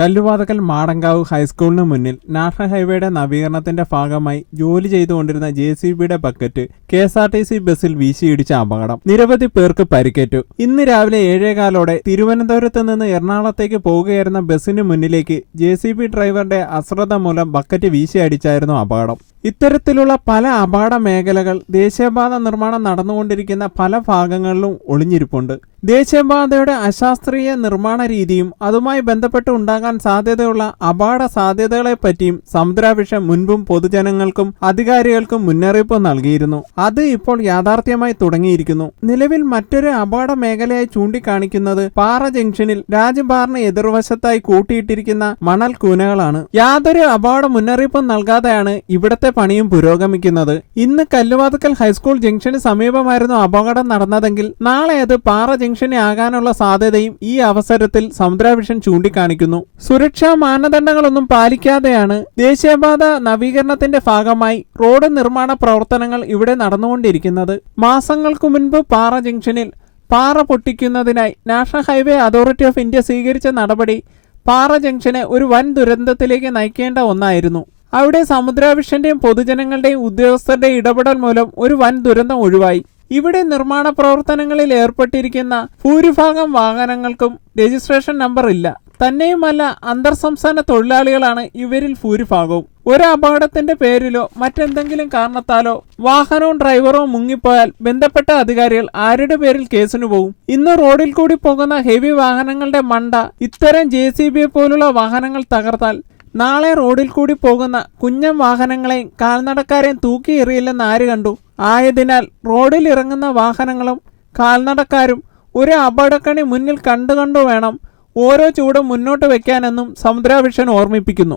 കല്ലുവാതക്കൽ മാടങ്കാവ് ഹൈസ്കൂളിന് മുന്നിൽ നാഷണൽ ഹൈവേയുടെ നവീകരണത്തിന്റെ ഭാഗമായി ജോലി ചെയ്തുകൊണ്ടിരുന്ന JCBയുടെ ബക്കറ്റ് KSRTC ബസ്സിൽ വീശിയിടിച്ച അപകടം. നിരവധി പേർക്ക് പരിക്കേറ്റു. ഇന്ന് രാവിലെ 7:15 തിരുവനന്തപുരത്ത് നിന്ന് എറണാകുളത്തേക്ക് പോകുകയായിരുന്ന ബസ്സിന് മുന്നിലേക്ക് JCB ഡ്രൈവറുടെ അശ്രദ്ധ മൂലം ബക്കറ്റ് വീശിയടിച്ചായിരുന്നു അപകടം. ഇത്തരത്തിലുള്ള പല അപകട മേഖലകൾ ദേശീയപാത നിർമ്മാണം നടന്നുകൊണ്ടിരിക്കുന്ന പല ഭാഗങ്ങളിലും ഒളിഞ്ഞിരിപ്പുണ്ട്. ദേശീയപാതയുടെ അശാസ്ത്രീയ നിർമ്മാണ രീതിയും അതുമായി ബന്ധപ്പെട്ട് ഉണ്ടാകാൻ സാധ്യതയുള്ള അപകട സാധ്യതകളെപ്പറ്റിയും സമുദ്രാഭിഷം മുൻപും പൊതുജനങ്ങൾക്കും അധികാരികൾക്കും മുന്നറിയിപ്പ് നൽകിയിരുന്നു. അത് ഇപ്പോൾ യാഥാർത്ഥ്യമായി തുടങ്ങിയിരിക്കുന്നു. നിലവിൽ മറ്റൊരു അപകട മേഖലയായി ചൂണ്ടിക്കാണിക്കുന്നത് പാറ ജംഗ്ഷനിൽ രാജ്ബാറിന് എതിർവശത്തായി കൂട്ടിയിട്ടിരിക്കുന്ന മണൽ കൂനകളാണ്. യാതൊരു അപകട മുന്നറിയിപ്പും നൽകാതെയാണ് ഇവിടത്തെ പണിയും പുരോഗമിക്കുന്നത്. ഇന്ന് കല്ലുവാതുക്കൽ ഹൈസ്കൂൾ ജംഗ്ഷന് സമീപമായിരുന്നു അപകടം നടന്നതെങ്കിൽ നാളെ അത് പാറ ജംഗ്ഷനെ ആകാനുള്ള സാധ്യതയും ഈ അവസരത്തിൽ സമുദ്രാഭിഷൻ ചൂണ്ടിക്കാണിക്കുന്നു. സുരക്ഷാ മാനദണ്ഡങ്ങളൊന്നും പാലിക്കാതെയാണ് ദേശീയപാത നവീകരണത്തിന്റെ ഭാഗമായി റോഡ് നിർമ്മാണ പ്രവർത്തനങ്ങൾ ഇവിടെ നടന്നുകൊണ്ടിരിക്കുന്നത്. മാസങ്ങൾക്കു മുൻപ് പാറ ജംഗ്ഷനിൽ പാറ പൊട്ടിക്കുന്നതിനായി national highway authority of India സ്വീകരിച്ച നടപടി പാറ ജംഗ്ഷനെ ഒരു വൻ ദുരന്തത്തിലേക്ക് നയിക്കേണ്ട ഒന്നായിരുന്നു. അവിടെ സമുദ്രാഭിഷന്റെയും പൊതുജനങ്ങളുടെയും ഉദ്യോഗസ്ഥരുടെയും ഇടപെടൽ മൂലം ഒരു വൻ ദുരന്തം ഒഴിവായി. ഇവിടെ നിർമ്മാണ പ്രവർത്തനങ്ങളിൽ ഏർപ്പെട്ടിരിക്കുന്ന ഭൂരിഭാഗം വാഹനങ്ങൾക്കും രജിസ്ട്രേഷൻ നമ്പർ ഇല്ല. തന്നെയുമല്ല, അന്തർ സംസ്ഥാന തൊഴിലാളികളാണ് ഇവരിൽ ഭൂരിഭാഗവും. ഒരു അപകടത്തിന്റെ പേരിലോ മറ്റെന്തെങ്കിലും കാരണത്താലോ വാഹനവും ഡ്രൈവറോ മുങ്ങിപ്പോയാൽ ബന്ധപ്പെട്ട അധികാരികൾ ആരുടെ പേരിൽ കേസിനു പോകും? ഇന്ന് റോഡിൽ കൂടി പോകുന്ന ഹെവി വാഹനങ്ങളുടെ മണ്ട ഇത്തരം JCB പോലുള്ള വാഹനങ്ങൾ തകർത്താൽ നാളെ റോഡിൽ കൂടി പോകുന്ന കുഞ്ഞൻ വാഹനങ്ങളെയും കാൽനടക്കാരെയും തൂക്കി എറിയില്ലെന്ന് ആര് കണ്ടു? ആയതിനാൽ റോഡിൽ ഇറങ്ങുന്ന വാഹനങ്ങളും കാൽനടക്കാരും ഒരു അപകടക്കണി മുന്നിൽ കണ്ടു വേണം ഓരോ ചൂടും മുന്നോട്ട് വയ്ക്കാനെന്നും സമുദ്രാഭിഷൻ ഓർമ്മിപ്പിക്കുന്നു.